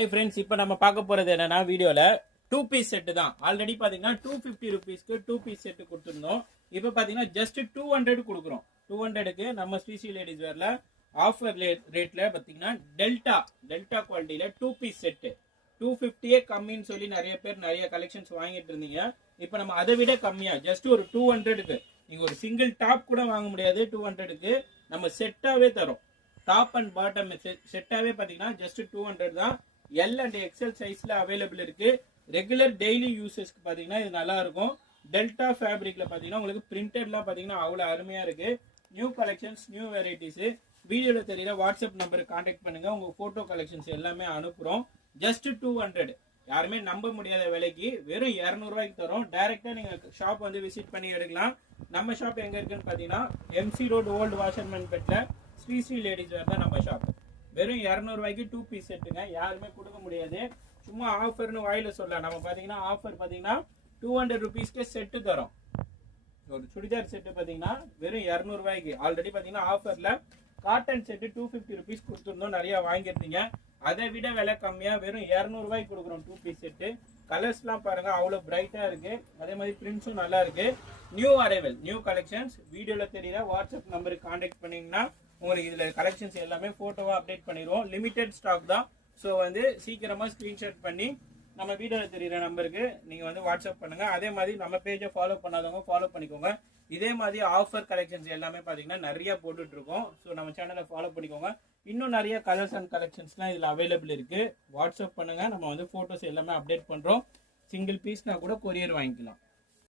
Hi friends, இப்போ நம்ம பார்க்க போகிறது என்னன்னா வீடியோவில் 2 பீஸ் செட்டு தான். ஆல்ரெடி பார்த்தீங்கன்னா 250 ருபீஸ்க்கு 2 பீஸ் செட்டு கொடுத்துருந்தோம். இப்போ பார்த்தீங்கன்னா ஜஸ்ட் 200 கொடுக்குறோம். 200க்கு நம்ம ஸ்ரீ லேடிஸ் வேர்ல ஆஃபர் ரேட்ல பார்த்தீங்கன்னா டெல்டா குவாலிட்டியில 2 பீஸ் செட்டு 250 கம்மின்னு சொல்லி நிறைய பேர் நிறைய கலெக்ஷன்ஸ் வாங்கிட்டு இருந்தீங்க. இப்போ நம்ம அதை விட கம்மியா ஜஸ்ட் ஒரு 200க்கு நீங்க ஒரு சிங்கிள் டாப் கூட வாங்க முடியாது. 200க்கு நம்ம செட்டாவே தரோம். டாப் அண்ட் பாட்டம் செட்டாவே பார்த்தீங்கன்னா ஜஸ்ட் 200 தான். எல் அண்ட் எக்ஸ்எல் சைஸ்ல அவைலபிள் இருக்கு. ரெகுலர் டெய்லி யூசஸ்க்கு பாத்தீங்கன்னா இது நல்லா இருக்கும். டெல்டா ஃபேப்ரிக்ல பாத்தீங்கன்னா உங்களுக்கு பிரிண்டட்லாம் பாத்தீங்கன்னா அவ்வளவு அருமையா இருக்கு. New collections, new varieties. வீடியோல தெரியல வாட்ஸ்அப் நம்பருக்கு கான்டாக்ட் பண்ணுங்க. உங்க போட்டோ கலெக்ஷன்ஸ் எல்லாமே அனுப்புறோம். ஜஸ்ட் 200. யாருமே நம்ப முடியாத விலைக்கு வெறும் 200 ரூபாய்க்கு தரோம். டைரக்டா நீங்க ஷாப் வந்து விசிட் பண்ணி எடுக்கலாம். நம்ம ஷாப் எங்க இருக்குன்னு பாத்தீங்கன்னா எம்சி ரோடு ஓல்டு வாஷர்மேன் பெட்ல ஸ்ரீ லேடிஸ் வேர் தான் நம்ம ஷாப். வெறும் 200 ரூபாய்க்கு 2 பீஸ் செட்டுங்க. யாருமே கொடுக்க முடியாது. சும்மா ஆஃபர்னு வாயில சொல்லலாம். நம்ம பாத்தீங்கன்னா ஆஃபர் பாத்தீங்கன்னா 200 ருபீஸ்க்கு செட்டு தரோம். ஒரு சுடிதார் செட்டு பாத்தீங்கன்னா வெறும் 200 ரூபாய்க்கு. ஆல்ரெடி பாத்தீங்கன்னா ஆஃபர்ல காட்டன் செட்டு 250 ருபீஸ் கொடுத்துருந்தோம். நிறைய வாங்கியிருந்தீங்க. அதை விட விலை கம்மியா வெறும் 200 ரூபாய்க்கு கொடுக்குறோம் 2 பீஸ் செட்டு. கலர்ஸ்லாம் பாருங்க அவ்வளவு பிரைட்டா இருக்கு. அதே மாதிரி பிரிண்ட்ஸும் நல்லா இருக்கு. New arrival, new collections. வீடியோல தெரியல வாட்ஸ்அப் நம்பருக்கு கான்டாக்ட் பண்ணீங்கன்னா உங்களுக்கு இதுல கலெக்ஷன்ஸ் எல்லாமே போட்டோவா அப்டேட் பண்ணிடுவோம். லிமிடெட் ஸ்டாக் தான். ஸோ வந்து சீக்கிரமா ஸ்கிரீன்ஷாட் பண்ணி நம்ம வீடியோல தெரியுற நம்பருக்கு நீங்க வந்து வாட்ஸ்அப் பண்ணுங்க. அதே மாதிரி நம்ம பேஜை ஃபாலோ பண்ணாதவங்க ஃபாலோ பண்ணிக்கோங்க. இதே மாதிரி ஆஃபர் கலெக்ஷன்ஸ் எல்லாமே பாத்தீங்கன்னா நிறைய போட்டுட்டு இருக்கோம். ஸோ நம்ம சேனலை ஃபாலோ பண்ணிக்கோங்க. இன்னும் நிறைய கலர்ஸ் அண்ட் கலெக்ஷன்ஸ்லாம் இதுல அவைலபிள் இருக்கு. வாட்ஸ்அப் பண்ணுங்க. நம்ம வந்து போட்டோஸ் எல்லாமே அப்டேட் பண்றோம். சிங்கிள் பீஸ்னா கூட கொரியர் வாங்கிக்கலாம்.